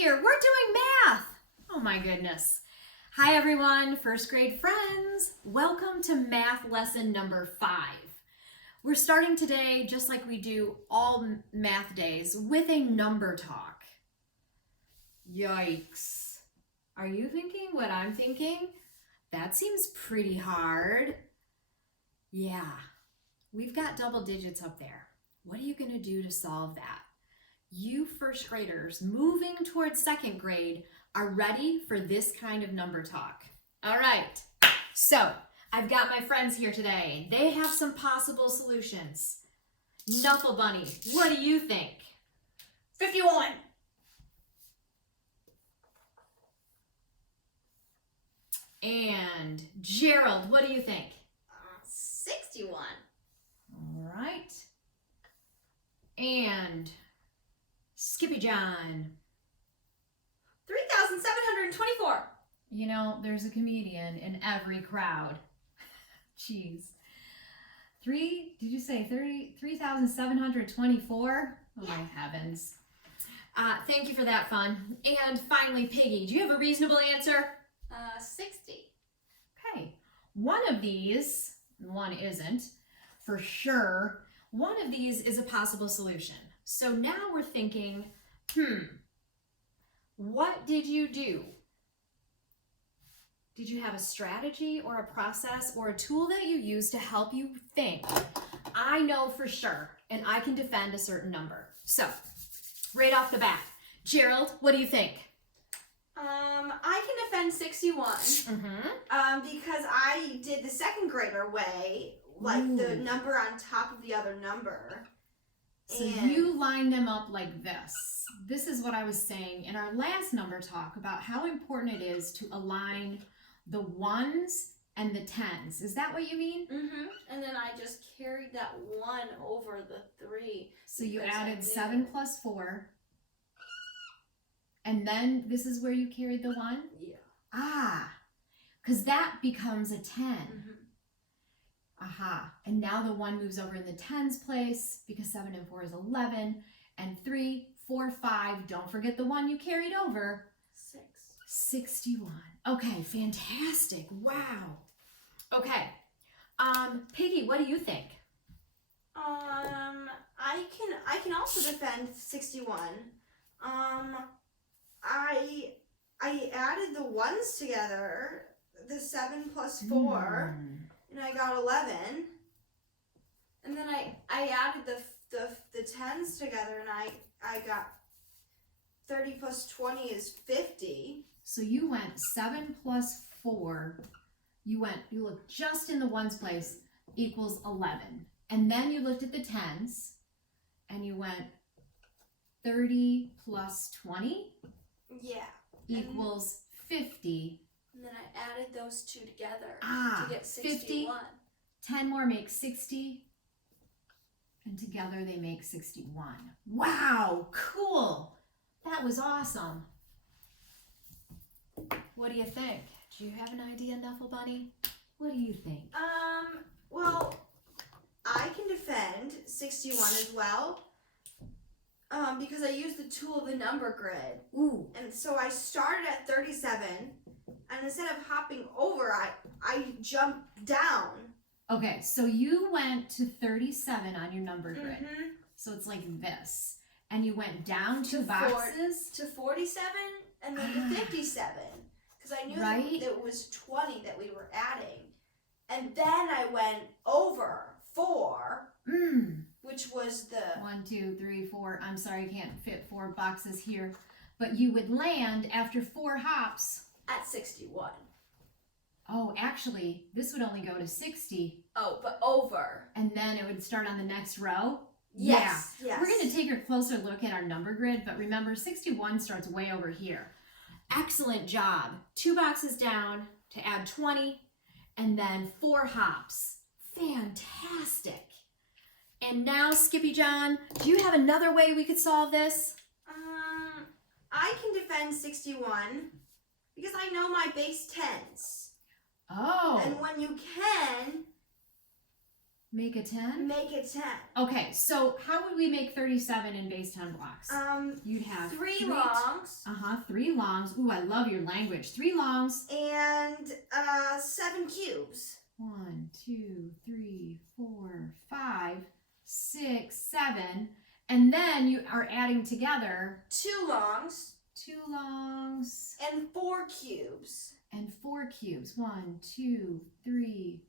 here. We're doing math. Oh my goodness. Hi everyone, first grade friends. Welcome to math lesson number 5. We're starting today, just like we do all math days, with a number talk. Yikes. Are you thinking what I'm thinking? That seems pretty hard. Yeah, we've got double digits up there. What are you going to do to solve that? You first graders moving towards second grade are ready for this kind of number talk. All right, so I've got my friends here today. They have some possible solutions. Knuffle Bunny, what do you think? 51. And Gerald, what do you think? 61. All right. And Skippy John. 3,724. You know, there's a comedian in every crowd. Jeez. Did you say 3,724? Oh Yeah. my heavens. Thank you for that fun. And finally, Piggy, do you have a reasonable answer? 60. Okay. One of these, one isn't, for sure. One of these is a possible solution. So now we're thinking, what did you do? Did you have a strategy or a process or a tool that you used to help you think? I know for sure, and I can defend a certain number. So, right off the bat, Gerald, what do you think? I can defend 61. Because I did the second grader way, like the number on top of the other number. So you line them up like this. This is what I was saying in our last number talk about how important it is to align the ones and the tens. Is that what you mean? And then I just carried that 1 over the 3. So you Because I added knew. 7 plus 4. And then this is where you carried the 1? Yeah. Because that becomes a 10. Aha. And now the 1 moves over in the tens place because 7 and 4 is 11. And 3, 4, 5. Don't forget the 1 you carried over. 6. 61. Okay, fantastic. Wow. Okay. Piggy, what do you think? I can also defend 61. I added the ones together, the 7 plus 4, and I got 11. And then I added the tens together, and I got 30 plus 20 is 50. So you went 7 plus 4. You looked just in the ones place equals 11. And then you looked at the tens and you went 30 plus 20 Yeah. equals 50. And then I added those two together Ah, to get 50. 61. 10 more make 60. And together they make 61. Wow, cool. That was awesome. What do you think? Do you have an idea, Knuffle Bunny? What do you think? Well, I can defend 61 as well. Because I used the tool of the number grid. Ooh. And so I started at 37, and instead of hopping over, I jumped down. Okay, so you went to 37 on your number grid. So it's like this. And you went down 2 boxes. To 47, and then to 57. Because I knew Right. that it was 20 that we were adding. And then I went over 4, which was the... 1, 2, 3, 4. I'm sorry, I can't fit 4 boxes here. But you would land after 4 hops. At 61. Oh, actually, this would only go to 60. Oh, but over. And then it would start on the next row? Yes. Yeah. We're going to take a closer look at our number grid, but remember, 61 starts way over here. Excellent job. 2 boxes down to add 20, and then 4 hops. Fantastic. And now, Skippy John, do you have another way we could solve this? I can defend 61 because I know my base 10s. Oh. And when you can Make a 10? Make it 10. Okay, so how would we make 37 in base 10 blocks? You'd have three longs. 3 longs. Ooh, I love your language. 3 longs. And 7 cubes. 1, 2, 3, 4, 5, 6, 7. And then you are adding together 2 longs. 2 longs. And 4 cubes. And 4 cubes. 1, 2, 3,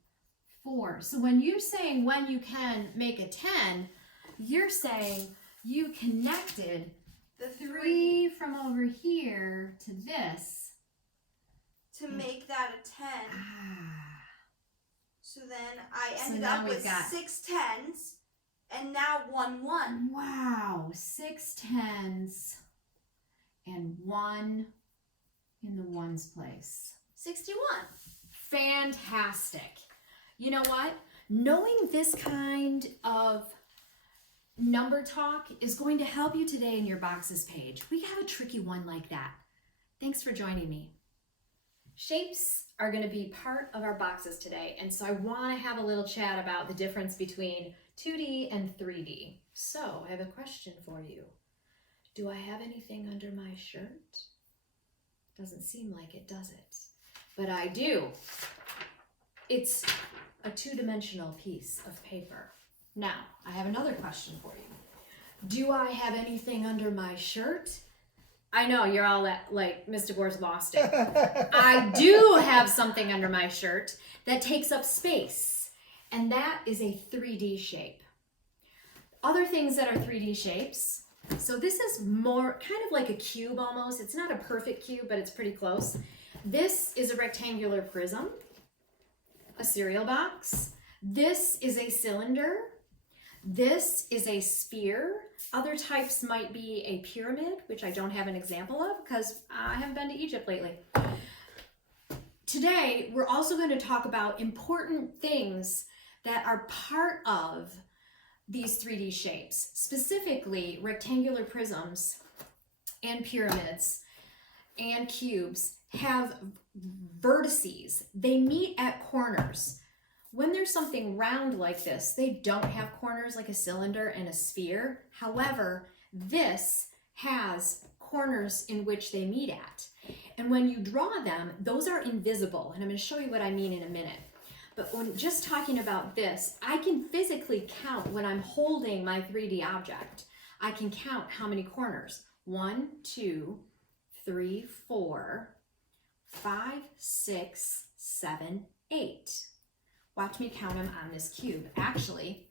4. So when you're saying when you can make a 10, you're saying you connected The 3 from over here to this. to make that a 10. Ah. So then I So ended now up we've with got- 6 10s and now 1 1. Wow. 6 10s and 1 in the ones place. 61. Fantastic. You know what? Knowing this kind of number talk is going to help you today in your boxes page. We have a tricky one like that. Thanks for joining me. Shapes are going to be part of our boxes today, and so I want to have a little chat about the difference between 2D and 3D. So I have a question for you. Do I have anything under my shirt? Doesn't seem like it, does it? But I do. It's a 2-dimensional piece of paper. Now, I have another question for you. Do I have anything under my shirt? I know, you're all like, Mr. Gore's lost it. I do have something under my shirt that takes up space, and that is a 3D shape. Other things that are 3D shapes, so this is more kind of like a cube almost. It's not a perfect cube, but it's pretty close. This is a rectangular prism, a cereal box. This is a cylinder. This is a sphere. Other types might be a pyramid, which I don't have an example of because I haven't been to Egypt lately. Today, we're also going to talk about important things that are part of these 3D shapes, specifically rectangular prisms and pyramids and cubes have vertices. They meet at corners. When there's something round like this, they don't have corners like a cylinder and a sphere. However, this has corners in which they meet at. And when you draw them, those are invisible. And I'm going to show you what I mean in a minute. But when just talking about this, I can physically count when I'm holding my 3D object. I can count how many corners. 1, 2, 3, 4, 5, 6, 7, 8. Watch me count them on this cube. Actually,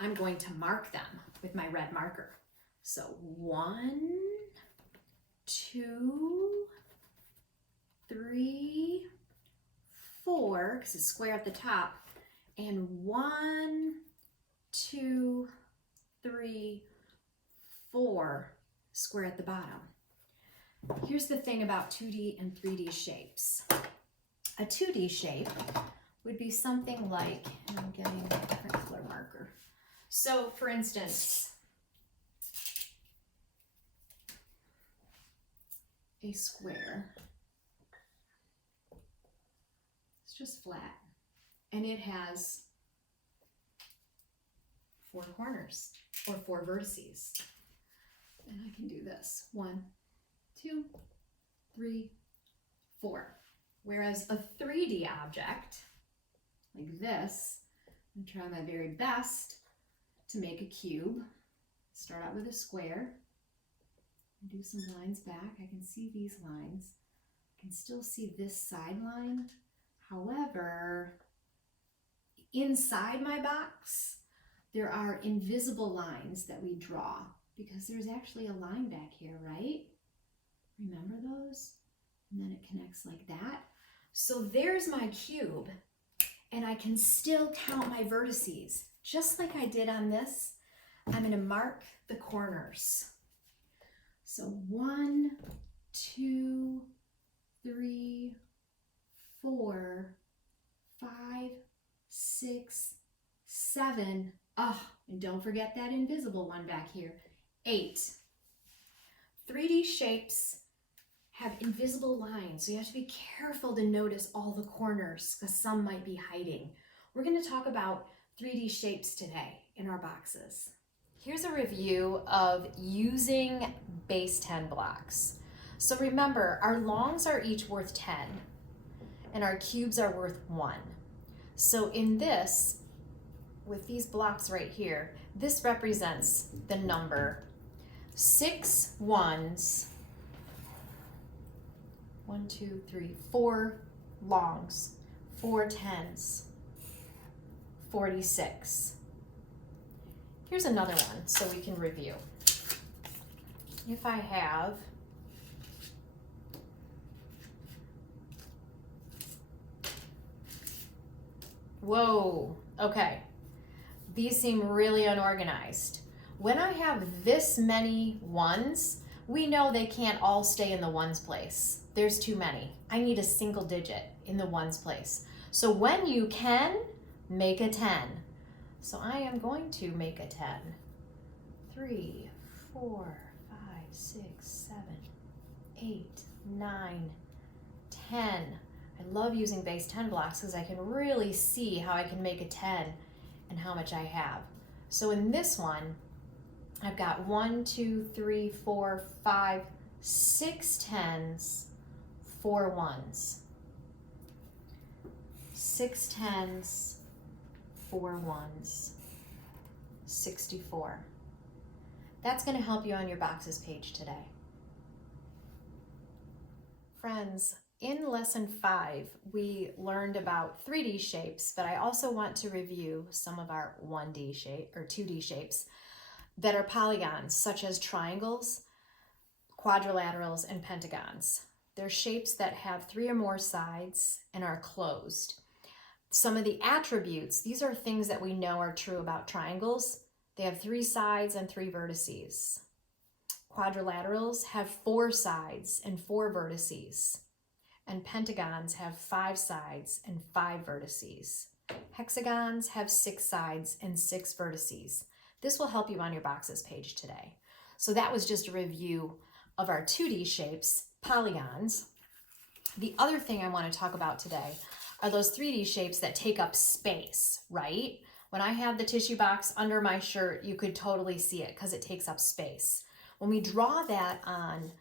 I'm going to mark them with my red marker. So 1, 2, 3, 4, because it's square at the top, and 1, 2, 3, 4, square at the bottom. Here's the thing about 2D and 3D shapes. A 2D shape would be something like, and I'm getting a different color marker. So for instance, a square, it's just flat, and it has 4 corners or 4 vertices. And I can do this, 1, 2, 3, 4. Whereas a 3D object, like this, I'm gonna try my very best to make a cube. Start out with a square, and do some lines back. I can see these lines. I can still see this side line. However, inside my box, there are invisible lines that we draw because there's actually a line back here, right? Remember those? And then it connects like that. So there's my cube, and I can still count my vertices. Just like I did on this, I'm going to mark the corners. So 1, 2, 3, 4, 5, 6, 7. Oh, and don't forget that invisible one back here. 8. 3D shapes have invisible lines, so you have to be careful to notice all the corners because some might be hiding. We're going to talk about 3D shapes today in our boxes. Here's a review of using base 10 blocks. So remember, our longs are each worth 10 and our cubes are worth 1. So in this, with these blocks right here, this represents the number 6 ones, 1, 2, 3, 4 longs, 4 tens, 46. Here's another one so we can review. If I have whoa, okay. These seem really unorganized. When I have this many ones, we know they can't all stay in the ones place. There's too many. I need a single digit in the ones place. So when you can, make a 10. So I am going to make a 10. 3, 4, 5, 6, 7, 8, 9, 10. I love using base 10 blocks because I can really see how I can make a 10 and how much I have. So in this one, I've got 1, 2, 3, 4, 5, 6 tens, 4 ones. 6 tens, 4 ones, 64. That's going to help you on your boxes page today. Friends, in lesson 5, we learned about 3D shapes, but I also want to review some of our 1D shape or 2D shapes that are polygons, such as triangles, quadrilaterals, and pentagons. They're shapes that have 3 or more sides and are closed. Some of the attributes, these are things that we know are true about triangles. They have 3 sides and 3 vertices. Quadrilaterals have 4 sides and 4 vertices. And pentagons have 5 sides and 5 vertices. Hexagons have 6 sides and 6 vertices. This will help you on your boxes page today. So that was just a review of our 2D shapes, polygons. The other thing I want to talk about today are those 3D shapes that take up space, right? When I have the tissue box under my shirt, you could totally see it because it takes up space. When we draw that on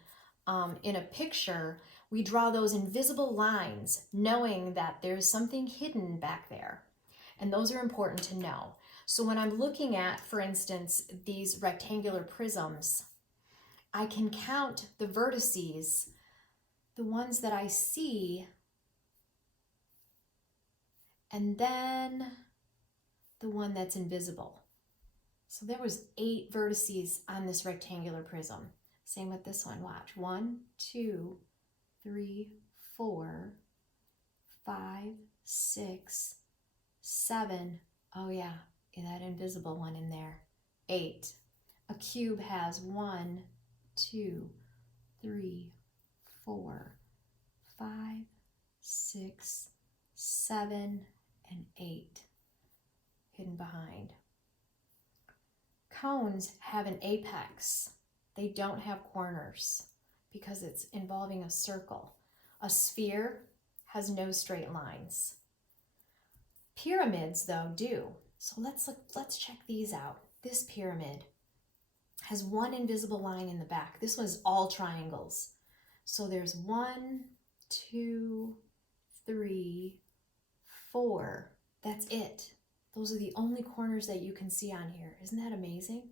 in a picture, we draw those invisible lines, knowing that there's something hidden back there. And those are important to know. So when I'm looking at, for instance, these rectangular prisms, I can count the vertices, the ones that I see, and then the one that's invisible. So there was 8 vertices on this rectangular prism. Same with this one, watch. 1, 2, 3, 4, 5, 6, 7. Oh yeah, that invisible one in there. 8. A cube has 1, 2, 3, 4, 5, 6, 7, and 8 hidden behind. Cones have an apex. They don't have corners because it's involving a circle. A sphere has no straight lines. Pyramids, though, do. So let's check these out. This pyramid has 1 invisible line in the back. This was all triangles. So there's 1, 2, 3, 4. That's it. Those are the only corners that you can see on here. Isn't that amazing?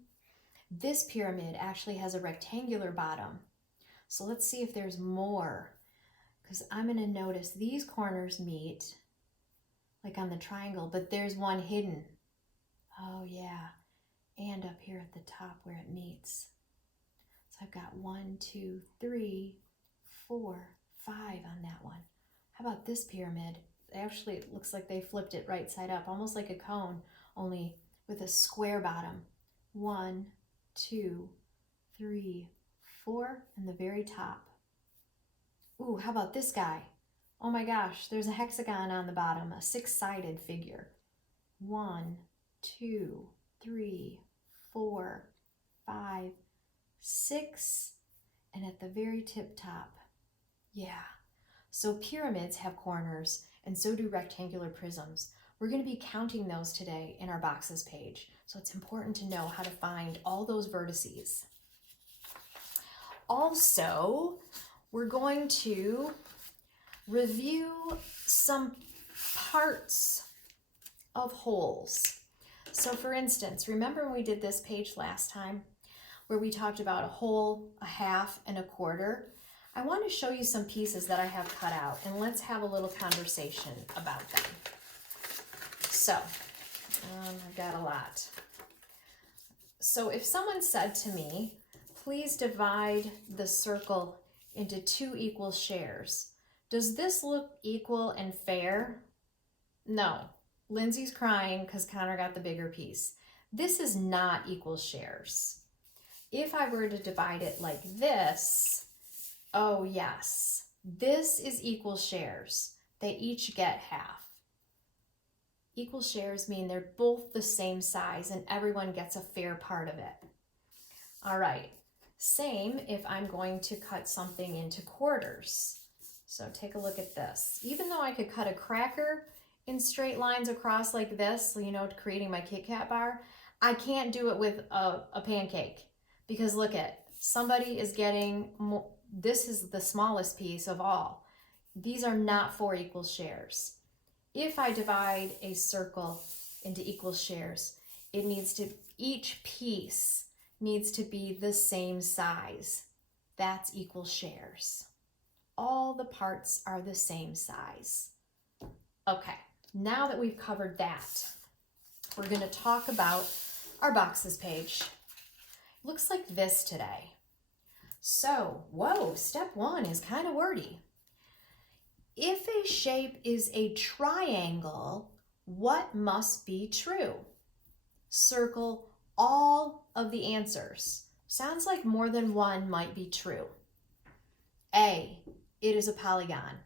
This pyramid actually has a rectangular bottom. So let's see if there's more, because I'm going to notice these corners meet like on the triangle, but there's one hidden. Oh yeah, and up here at the top where it meets. So I've got 1, 2, 3, 4, 5 on that one. How about this pyramid? Actually, it looks like they flipped it right side up, almost like a cone, only with a square bottom. 1, 2, 3, 4, and the very top. Ooh, how about this guy? Oh my gosh, there's a hexagon on the bottom, a 6-sided figure. 1, 2, 3, 4, 5, 6, and at the very tip top. Yeah, so pyramids have corners, and so do rectangular prisms. We're going to be counting those today in our boxes page. So it's important to know how to find all those vertices. Also, we're going to review some parts of wholes. So for instance, remember when we did this page last time where we talked about a whole, a half, and a quarter? I want to show you some pieces that I have cut out, and let's have a little conversation about them. So, I've got a lot. So if someone said to me, please divide the circle into 2 equal shares, does this look equal and fair? No. Lindsay's crying because Connor got the bigger piece. This is not equal shares. If I were to divide it like this, oh yes, this is equal shares. They each get half. Equal shares mean they're both the same size and everyone gets a fair part of it. All right, same if I'm going to cut something into quarters. So take a look at this. Even though I could cut a cracker in straight lines across like this, you know, creating my Kit Kat bar, I can't do it with a pancake because look at, somebody is getting more, this is the smallest piece of all. These are not 4 equal shares. If I divide a circle into equal shares, it needs to, each piece needs to be the same size. That's equal shares. All the parts are the same size. Okay, now that we've covered that, we're going to talk about our boxes page. Looks like this today. So, whoa, step 1 is kind of wordy. If a shape is a triangle, what must be true? Circle all of the answers. Sounds like more than one might be true. A, it is a polygon.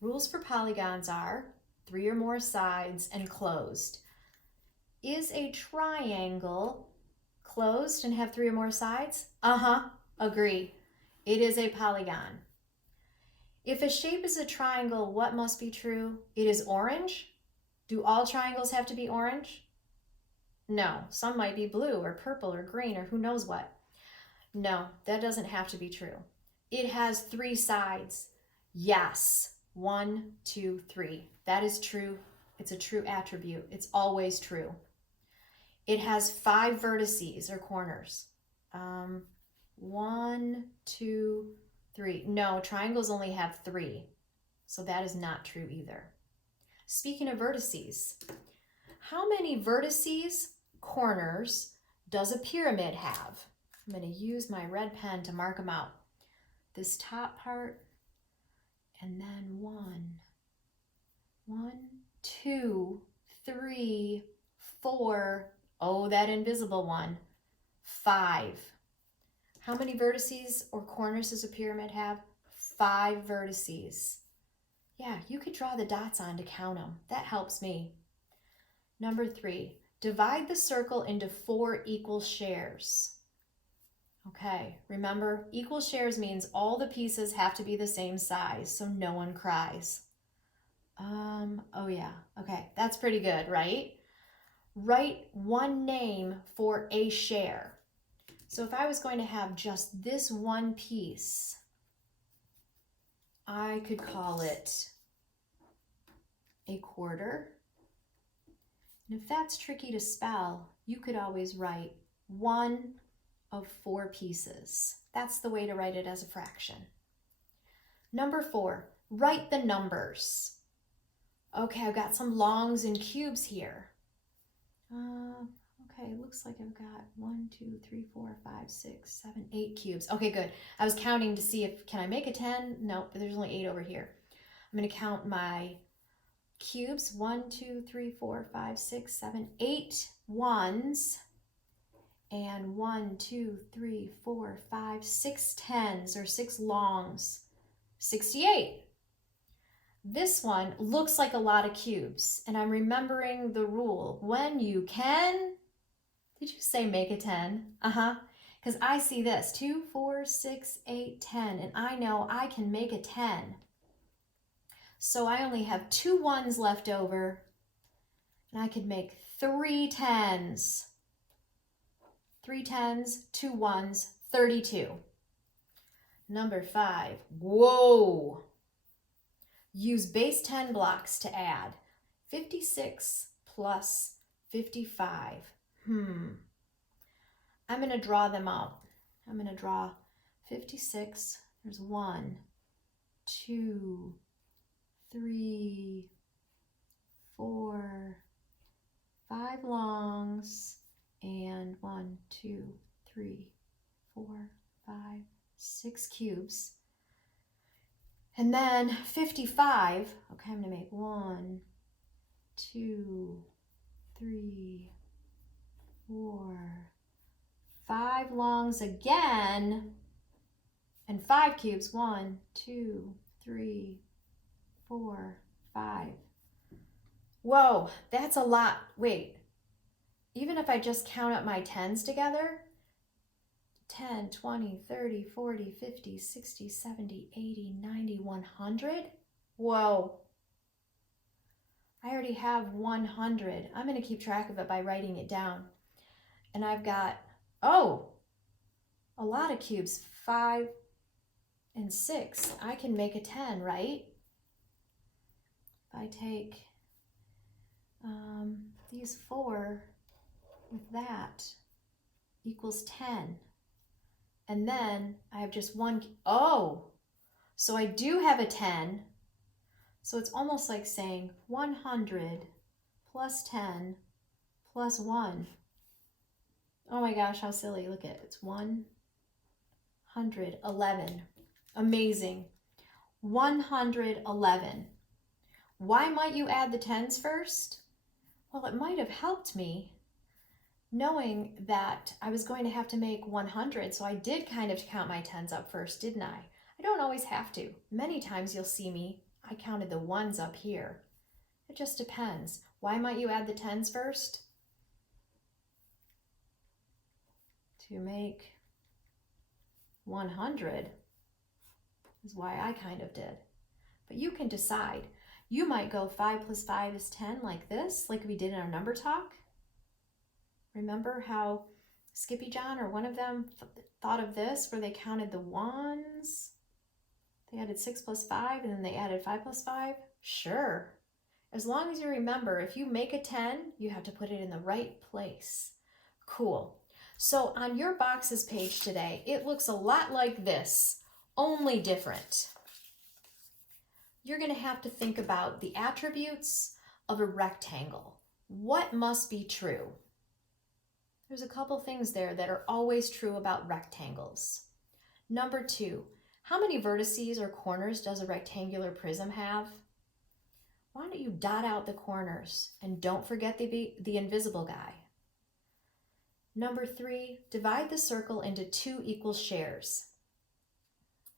Rules for polygons are 3 or more sides and closed. Is a triangle closed and have 3 or more sides? Agree. It is a polygon. If a shape is a triangle, what must be true? It is orange. Do all triangles have to be orange? No, some might be blue or purple or green or who knows what. No, that doesn't have to be true. It has 3 sides. Yes, 1, 2, 3. That is true. It's a true attribute. It's always true. It has 5 vertices or corners. 1, 2, 3. No, triangles only have 3. So that is not true either. Speaking of vertices, how many vertices, corners, does a pyramid have? I'm going to use my red pen to mark them out. This top part, and then 1, 2, 3, 4. Oh, that invisible one. 5. How many vertices or corners does a pyramid have? 5 vertices. Yeah, you could draw the dots on to count them. That helps me. Number 3, divide the circle into 4 equal shares. Okay, remember, equal shares means all the pieces have to be the same size, so no one cries. Oh yeah, okay, that's pretty good, right? Write one name for a share. So if I was going to have just this one piece, I could call it a quarter. And if that's tricky to spell, you could always write 1 of 4 pieces. That's the way to write it as a fraction. Number 4, write the numbers. Okay, I've got some longs and cubes here. Okay, looks like I've got 1, 2, 3, 4, 5, 6, 7, 8 cubes. Okay, good. I was counting to see if, can I make a 10? No, there's only 8 over here. I'm going to count my cubes. 1, 2, 3, 4, 5, 6, 7, 8 ones. And 1, 2, 3, 4, 5, 6 tens or 6 longs. 68. This one looks like a lot of cubes, and I'm remembering the rule. When you can, did you say make a 10? Because I see this, 2, 4, 6, 8, 10, and I know I can make a 10. So I only have 2 ones left over And I could make 3 10s. 3 10s, 2 1s, 32. Number 5. Whoa! Use base 10 blocks to add 56 plus 55. I'm going to draw them out. I'm going to draw 56. There's 1, 2, 3, 4, 5 longs, and 1, 2, 3, 4, 5, 6 cubes. And then 55, okay, I'm gonna make 1, 2, 3, 4, 5 longs again, and 5 cubes. 1, 2, 3, 4, 5. Whoa, that's a lot. Wait, even if I just count up my 10s together, 10, 20, 30, 40, 50, 60, 70, 80, 90, 100. Whoa. I already have 100. I'm going to keep track of it by writing it down. And I've got, oh, a lot of cubes, 5 and 6. I can make a 10, right? If I take these 4 with that equals 10. And then I have just 1. Oh, so I do have a 10. So it's almost like saying 100 plus 10 plus 1. Oh my gosh, how silly. Look at it. It's 111. Amazing. 111. Why might you add the 10s first? Well, it might have helped me knowing that I was going to have to make 100, so I did kind of count my 10s up first, didn't I? I don't always have to. Many times you'll see me, I counted the 1s up here. It just depends. Why might you add the 10s first? To make 100 is why I kind of did. But you can decide. You might go 5 plus 5 is 10 like this, like we did in our number talk. Remember how Skippy John or one of them thought of this, where they counted the 1s? They added 6 plus 5 and then they added 5 plus 5? Sure. As long as you remember, if you make a 10, you have to put it in the right place. Cool. So on your boxes page today, it looks a lot like this, only different. You're going to have to think about the attributes of a rectangle. What must be true? There's a couple things there that are always true about rectangles. Number 2, how many vertices or corners does a rectangular prism have? Why don't you dot out the corners and don't forget the invisible guy? Number 3, divide the circle into 2 equal shares.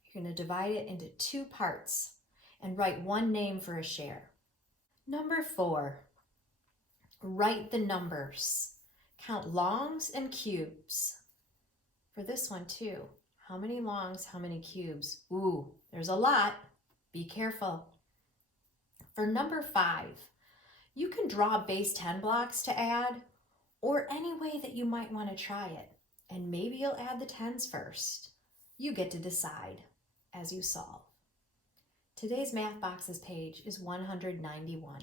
You're going to divide it into 2 parts and write one name for a share. Number 4, write the numbers. Count longs and cubes. For this one too, how many longs, how many cubes? Ooh, there's a lot. Be careful. For number 5, you can draw base 10 blocks to add, or any way that you might want to try it. And maybe you'll add the 10s first. You get to decide as you solve. Today's Math Boxes page is 191.